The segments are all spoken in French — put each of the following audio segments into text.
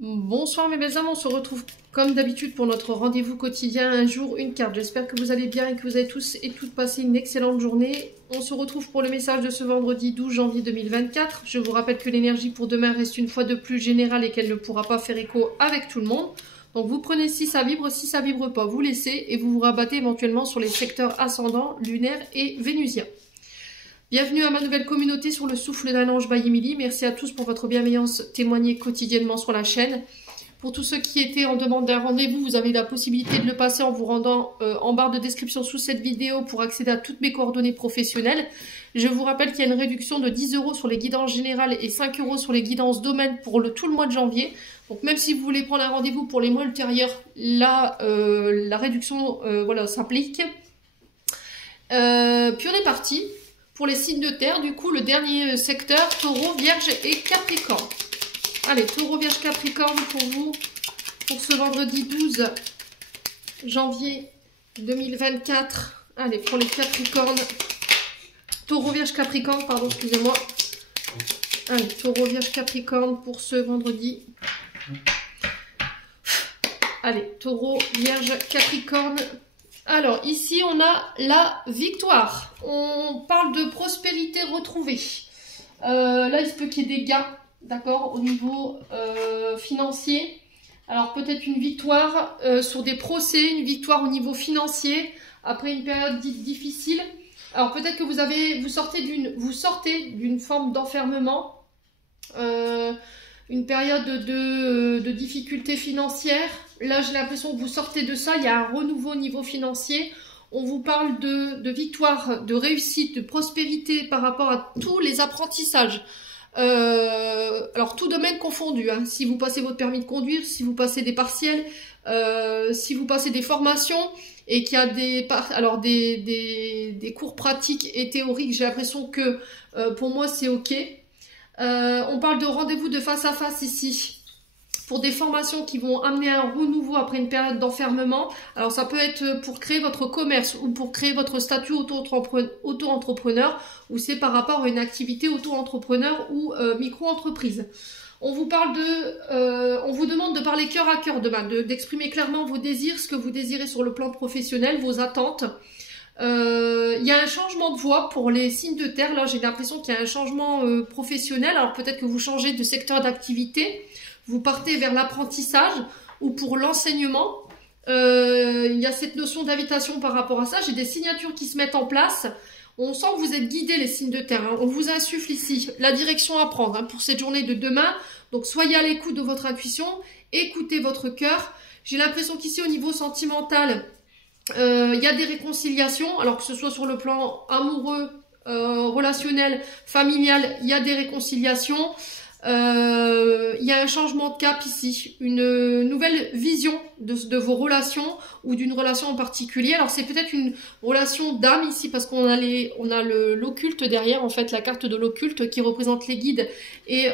Bonsoir mes belles âmes, on se retrouve comme d'habitude pour notre rendez-vous quotidien, un jour, une carte. J'espère que vous allez bien et que vous avez tous et toutes passé une excellente journée. On se retrouve pour le message de ce vendredi 12 janvier 2024. Je vous rappelle que l'énergie pour demain reste une fois de plus générale et qu'elle ne pourra pas faire écho avec tout le monde. Donc vous prenez si ça vibre pas, vous laissez et vous vous rabattez éventuellement sur les secteurs ascendants, lunaires et vénusiens. Bienvenue à ma nouvelle communauté sur le souffle d'un ange by Emily. Merci à tous pour votre bienveillance témoignée quotidiennement sur la chaîne. Pour tous ceux qui étaient en demande d'un rendez-vous, vous avez la possibilité de le passer en vous rendant en barre de description sous cette vidéo pour accéder à toutes mes coordonnées professionnelles. Je vous rappelle qu'il y a une réduction de 10 € sur les guidances générales et 5 € sur les guidances domaines pour tout le mois de janvier. Donc même si vous voulez prendre un rendez-vous pour les mois ultérieurs, là, la réduction voilà, s'applique. Puis on est parti. Pour les signes de terre, du coup, le dernier secteur, taureau, vierge et capricorne. Allez, taureau, vierge, capricorne pour vous, pour ce vendredi 12 janvier 2024. Allez, pour les capricornes. Taureau, vierge, capricorne, pardon, excusez-moi. Allez, taureau, vierge, capricorne pour ce vendredi. Allez, taureau, vierge, capricorne. Alors, ici, on a la victoire. On parle de prospérité retrouvée. Là, il se peut qu'il y ait des gains, d'accord, au niveau financier. Alors, peut-être une victoire sur des procès, une victoire au niveau financier, après une période dite difficile. Alors, peut-être que vous sortez d'une forme d'enfermement, une période de difficultés financières. Là, j'ai l'impression que vous sortez de ça. Il y a un renouveau au niveau financier. On vous parle de victoire, de réussite, de prospérité par rapport à tous les apprentissages. Alors, tout domaine confondu. Hein. Si vous passez votre permis de conduire, si vous passez des partiels, si vous passez des formations et qu'il y a des cours pratiques et théoriques, j'ai l'impression que pour moi, c'est OK. On parle de rendez-vous de face à face ici pour des formations qui vont amener un renouveau après une période d'enfermement. Alors ça peut être pour créer votre commerce ou pour créer votre statut auto-entrepreneur ou c'est par rapport à une activité auto-entrepreneur ou micro-entreprise. On vous demande de parler cœur à cœur demain, d'exprimer clairement vos désirs, ce que vous désirez sur le plan professionnel, vos attentes. Il y a un changement de voie pour les signes de terre. Là, j'ai l'impression qu'il y a un changement professionnel. Alors peut-être que vous changez de secteur d'activité, vous partez vers l'apprentissage ou pour l'enseignement. Il y a cette notion d'invitation par rapport à ça. J'ai des signatures qui se mettent en place. On sent que vous êtes guidés, les signes de terre. Hein. On vous insuffle ici la direction à prendre hein, pour cette journée de demain. Donc soyez à l'écoute de votre intuition, écoutez votre cœur. J'ai l'impression qu'ici, au niveau sentimental, il y a des réconciliations, alors que ce soit sur le plan amoureux, relationnel, familial, il y a des réconciliations. Il y a un changement de cap ici, une nouvelle vision de vos relations ou d'une relation en particulier. Alors c'est peut-être une relation d'âme ici parce qu'on a l'occulte derrière, en fait la carte de l'occulte qui représente les guides et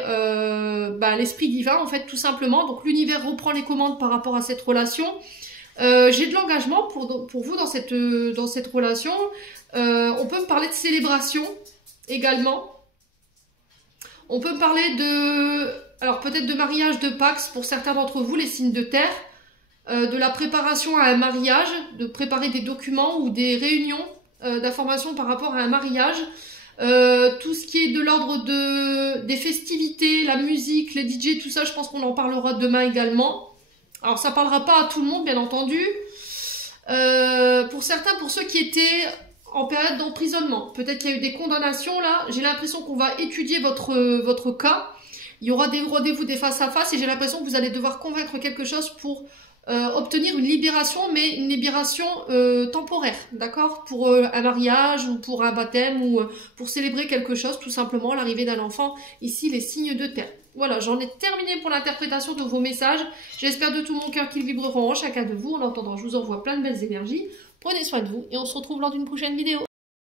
l'esprit divin en fait tout simplement. Donc l'univers reprend les commandes par rapport à cette relation. J'ai de l'engagement pour vous dans cette relation. On peut me parler de célébration également. On peut me parler alors peut-être de mariage, de Pax pour certains d'entre vous, les signes de terre, de la préparation à un mariage, de préparer des documents ou des réunions d'information par rapport à un mariage. Tout ce qui est de l'ordre des festivités, la musique, les DJ, tout ça, je pense qu'on en parlera demain également. Alors ça parlera pas à tout le monde, bien entendu. Pour certains, pour ceux qui étaient en période d'emprisonnement, peut-être qu'il y a eu des condamnations là. J'ai l'impression qu'on va étudier votre cas. Il y aura des rendez-vous, des face à face, et j'ai l'impression que vous allez devoir convaincre quelque chose pour obtenir une libération, mais une libération temporaire, d'accord, pour un mariage ou pour un baptême ou pour célébrer quelque chose, tout simplement l'arrivée d'un enfant. Ici, les signes de terre. Voilà, j'en ai terminé pour l'interprétation de vos messages. J'espère de tout mon cœur qu'ils vibreront en chacun de vous. En attendant, je vous envoie plein de belles énergies. Prenez soin de vous et on se retrouve lors d'une prochaine vidéo.